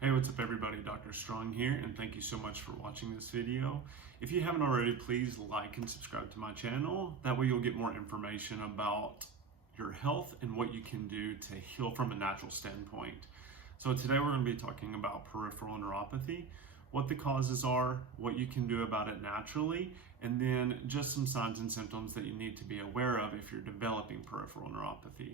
Hey, what's up everybody? Dr. Strong here, and thank you so much for watching this video. If you haven't already, please like and subscribe to my channel. That way you'll get more information about your health and what you can do to heal from a natural standpoint. So today we're going to be talking about peripheral neuropathy, what the causes are, what you can do about it naturally, and then just some signs and symptoms that you need to be aware of if you're developing peripheral neuropathy.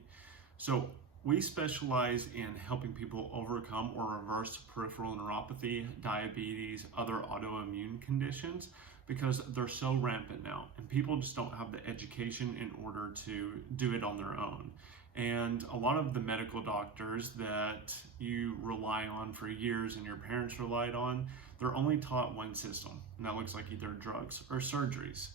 So we specialize in helping people overcome or reverse peripheral neuropathy, diabetes, other autoimmune conditions, because they're so rampant now and people just don't have the education in order to do it on their own. And a lot of the medical doctors that you rely on for years and your parents relied on, they're only taught one system, and that looks like either drugs or surgeries.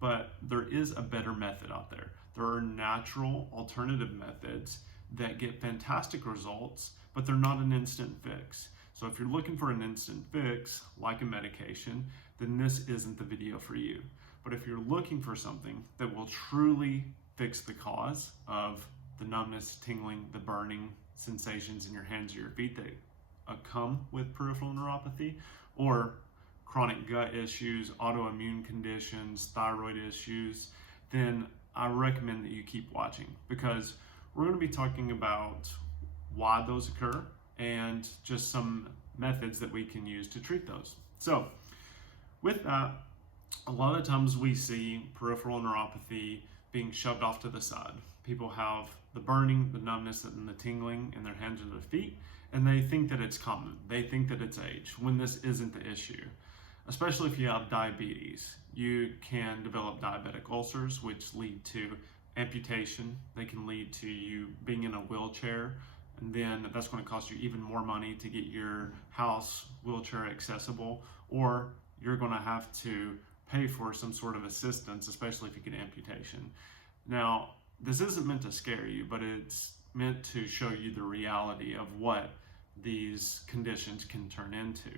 But there is a better method out there. There are natural alternative methods that get fantastic results, but they're not an instant fix. So if you're looking for an instant fix, like a medication, then this isn't the video for you. But if you're looking for something that will truly fix the cause of the numbness, tingling, the burning sensations in your hands or your feet that come with peripheral neuropathy, or chronic gut issues, autoimmune conditions, thyroid issues, then I recommend that you keep watching, because we're going to be talking about why those occur and just some methods that we can use to treat those. So with that, a lot of times we see peripheral neuropathy being shoved off to the side. People have the burning, the numbness, and the tingling in their hands or their feet, and they think that it's common. They think that it's age, when this isn't the issue. Especially if you have diabetes, you can develop diabetic ulcers, which lead to amputation. They can lead to you being in a wheelchair, and then that's going to cost you even more money to get your house wheelchair accessible, or you're going to have to pay for some sort of assistance, especially if you get amputation. Now, this isn't meant to scare you, but it's meant to show you the reality of what these conditions can turn into,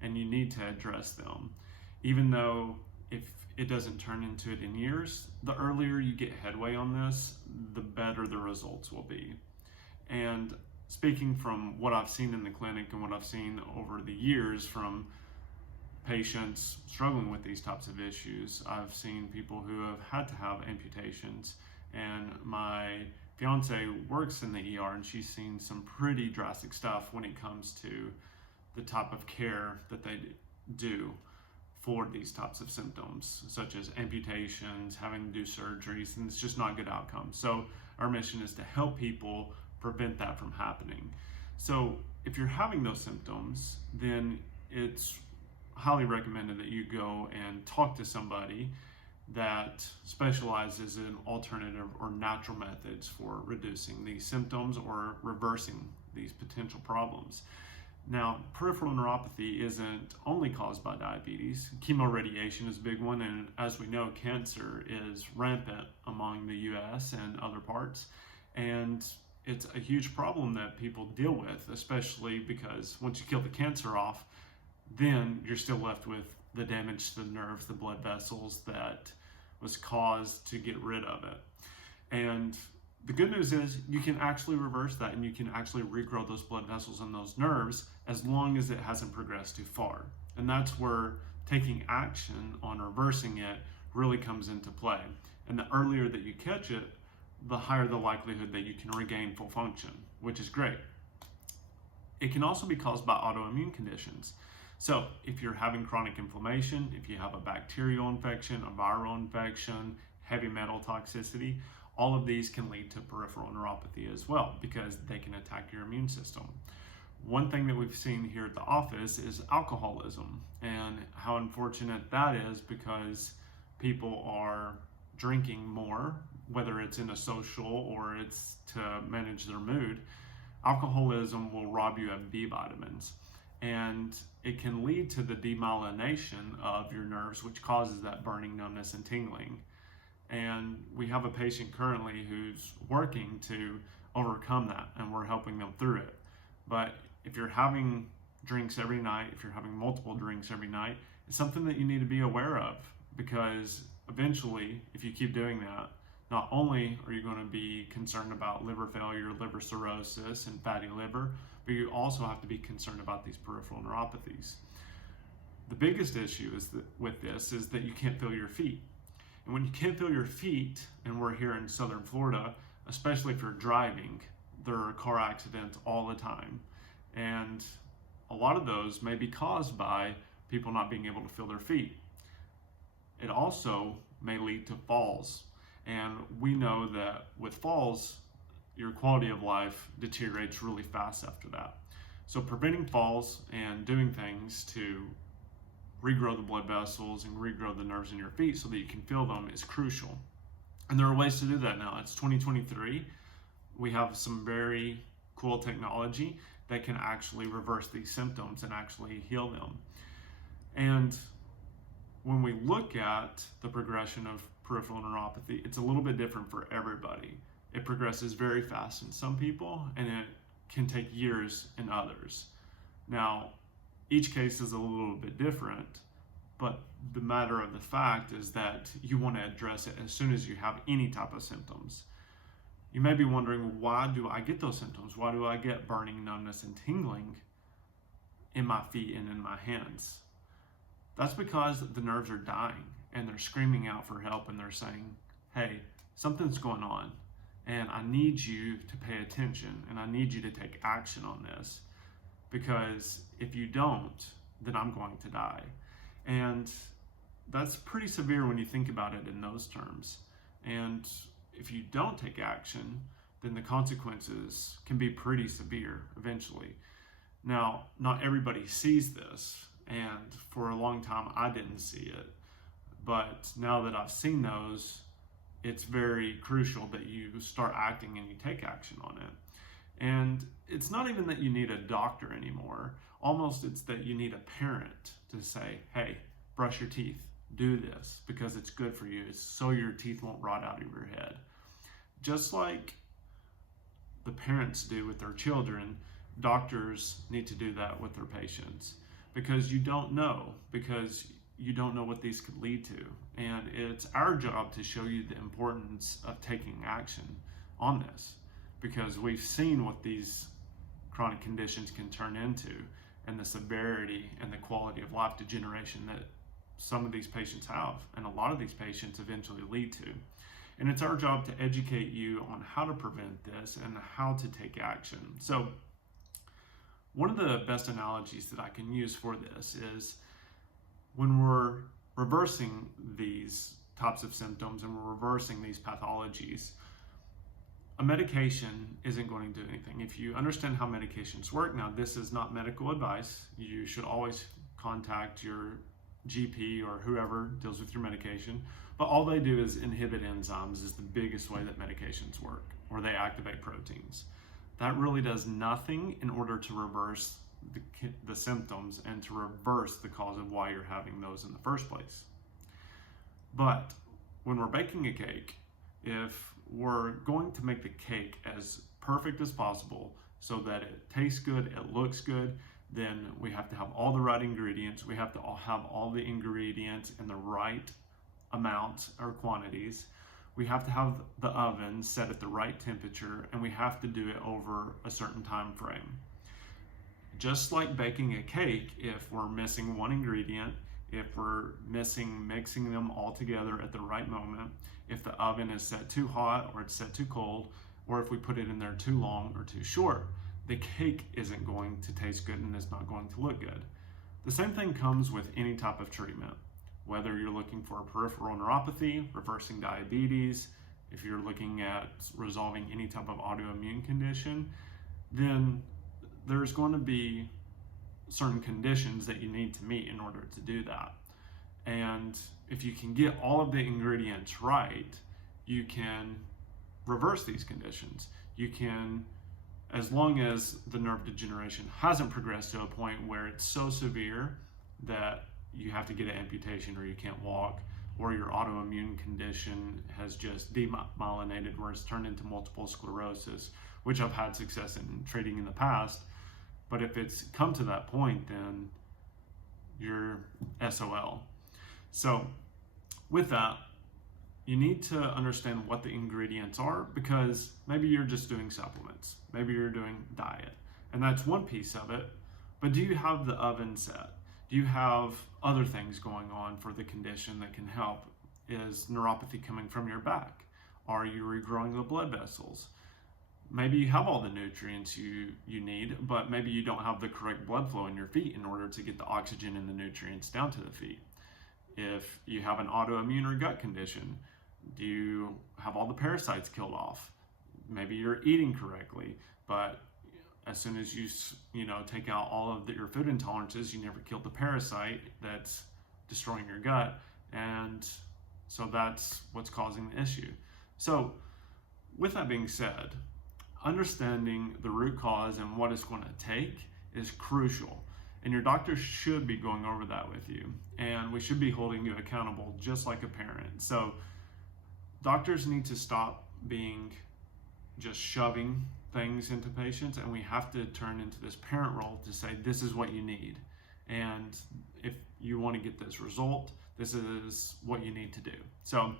and you need to address them. Even though if it doesn't turn into it in years, the earlier you get headway on this, the better the results will be. And speaking from what I've seen in the clinic and what I've seen over the years from patients struggling with these types of issues, I've seen people who have had to have amputations, and my fiance works in the ER, and she's seen some pretty drastic stuff when it comes to the type of care that they do for these types of symptoms, such as amputations, having to do surgeries, and it's just not good outcomes. So our mission is to help people prevent that from happening. So if you're having those symptoms, then it's highly recommended that you go and talk to somebody that specializes in alternative or natural methods for reducing these symptoms or reversing these potential problems. Now, peripheral neuropathy isn't only caused by diabetes. Chemoradiation is a big one, and as we know, cancer is rampant among the US and other parts, and it's a huge problem that people deal with, especially because once you kill the cancer off, then you're still left with the damage to the nerves, the blood vessels that was caused to get rid of it. And the good news is you can actually reverse that, and you can actually regrow those blood vessels and those nerves as long as it hasn't progressed too far. And that's where taking action on reversing it really comes into play. And the earlier that you catch it, the higher the likelihood that you can regain full function, which is great. It can also be caused by autoimmune conditions. So if you're having chronic inflammation, if you have a bacterial infection, a viral infection, heavy metal toxicity, all of these can lead to peripheral neuropathy as well, because they can attack your immune system. One thing that we've seen here at the office is alcoholism, and how unfortunate that is, because people are drinking more, whether it's in a social or it's to manage their mood. Alcoholism will rob you of B vitamins, and it can lead to the demyelination of your nerves, which causes that burning, numbness, and tingling. And we have a patient currently who's working to overcome that, and we're helping them through it. But if you're having drinks every night, if you're having multiple drinks every night, it's something that you need to be aware of, because eventually, if you keep doing that, not only are you going to be concerned about liver failure, liver cirrhosis, and fatty liver, but you also have to be concerned about these peripheral neuropathies. The biggest issue with this is that you can't feel your feet. And when you can't feel your feet, and we're here in southern Florida, especially if you're driving, there are car accidents all the time. And a lot of those may be caused by people not being able to feel their feet. It also may lead to falls. And we know that with falls, your quality of life deteriorates really fast after that. So preventing falls and doing things to regrow the blood vessels and regrow the nerves in your feet so that you can feel them is crucial. And there are ways to do that now. It's 2023. We have some very cool technology that can actually reverse these symptoms and actually heal them. And when we look at the progression of peripheral neuropathy, it's a little bit different for everybody. It progresses very fast in some people, and it can take years in others. Now, each case is a little bit different, but the matter of the fact is that you want to address it as soon as you have any type of symptoms. You may be wondering, why do I get those symptoms? Why do I get burning, numbness, and tingling in my feet and in my hands? That's because the nerves are dying and they're screaming out for help, and they're saying, hey, something's going on and I need you to pay attention and I need you to take action on this, because if you don't, then I'm going to die. And that's pretty severe when you think about it in those terms. And if you don't take action, then the consequences can be pretty severe eventually. Now, not everybody sees this, and for a long time I didn't see it. But now that I've seen those, it's very crucial that you start acting and you take action on it. And it's not even that you need a doctor anymore. Almost it's that you need a parent to say, hey, brush your teeth, do this because it's good for you. It's so your teeth won't rot out of your head. Just like the parents do with their children, doctors need to do that with their patients, because you don't know what these could lead to. And it's our job to show you the importance of taking action on this, because we've seen what these chronic conditions can turn into and the severity and the quality of life degeneration that some of these patients have, and a lot of these patients eventually lead to. And it's our job to educate you on how to prevent this and how to take action. So one of the best analogies that I can use for this is when we're reversing these types of symptoms and we're reversing these pathologies, a medication isn't going to do anything. If you understand how medications work, now this is not medical advice. You should always contact your GP or whoever deals with your medication, but all they do is inhibit enzymes is the biggest way that medications work, or they activate proteins. That really does nothing in order to reverse the symptoms and to reverse the cause of why you're having those in the first place. But when we're baking a cake, if we're going to make the cake as perfect as possible so that it tastes good, it looks good, then we have to have all the right ingredients. We have to have all the ingredients in the right amount or quantities. We have to have the oven set at the right temperature, and we have to do it over a certain time frame. Just like baking a cake, if we're missing one ingredient, if we're mixing them all together at the right moment, if the oven is set too hot or it's set too cold, or if we put it in there too long or too short, the cake isn't going to taste good and it's not going to look good. The same thing comes with any type of treatment. Whether you're looking for peripheral neuropathy, reversing diabetes, if you're looking at resolving any type of autoimmune condition, then there's going to be certain conditions that you need to meet in order to do that. And if you can get all of the ingredients right, you can reverse these conditions. You can, as long as the nerve degeneration hasn't progressed to a point where it's so severe that you have to get an amputation or you can't walk, or your autoimmune condition has just demyelinated where it's turned into multiple sclerosis, which I've had success in treating in the past. But if it's come to that point, then you're SOL. So with that, you need to understand what the ingredients are, because maybe you're just doing supplements, maybe you're doing diet, And that's one piece of it. But do you have the oven set? Do you have other things going on for the condition that can help? Is neuropathy coming from your back? Are you regrowing the blood vessels? Maybe you have all the nutrients you need, but maybe you don't have the correct blood flow in your feet in order to get the oxygen and the nutrients down to the feet. If you have an autoimmune or gut condition, do you have all the parasites killed off? Maybe you're eating correctly, but as soon as you take out all of your food intolerances, you never killed the parasite that's destroying your gut, and so that's what's causing the issue. So with that being said, understanding the root cause and what it's going to take is crucial, and your doctor should be going over that with you, and we should be holding you accountable just like a parent. So doctors need to stop being just shoving things into patients, and we have to turn into this parent role to say, this is what you need, and if you want to get this result, this is what you need to do. So I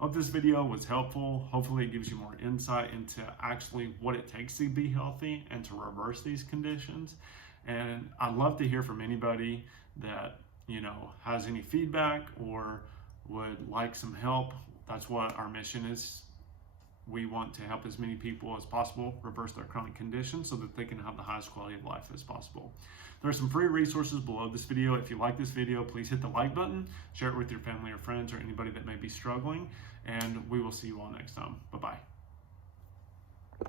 hope this video was helpful. Hopefully it gives you more insight into actually what it takes to be healthy and to reverse these conditions. And I'd love to hear from anybody that has any feedback or would like some help. That's what our mission is. We want to help as many people as possible reverse their chronic conditions so that they can have the highest quality of life as possible. There are some free resources below this video. If you like this video, please hit the like button, share it with your family or friends or anybody that may be struggling, and we will see you all next time. Bye-bye.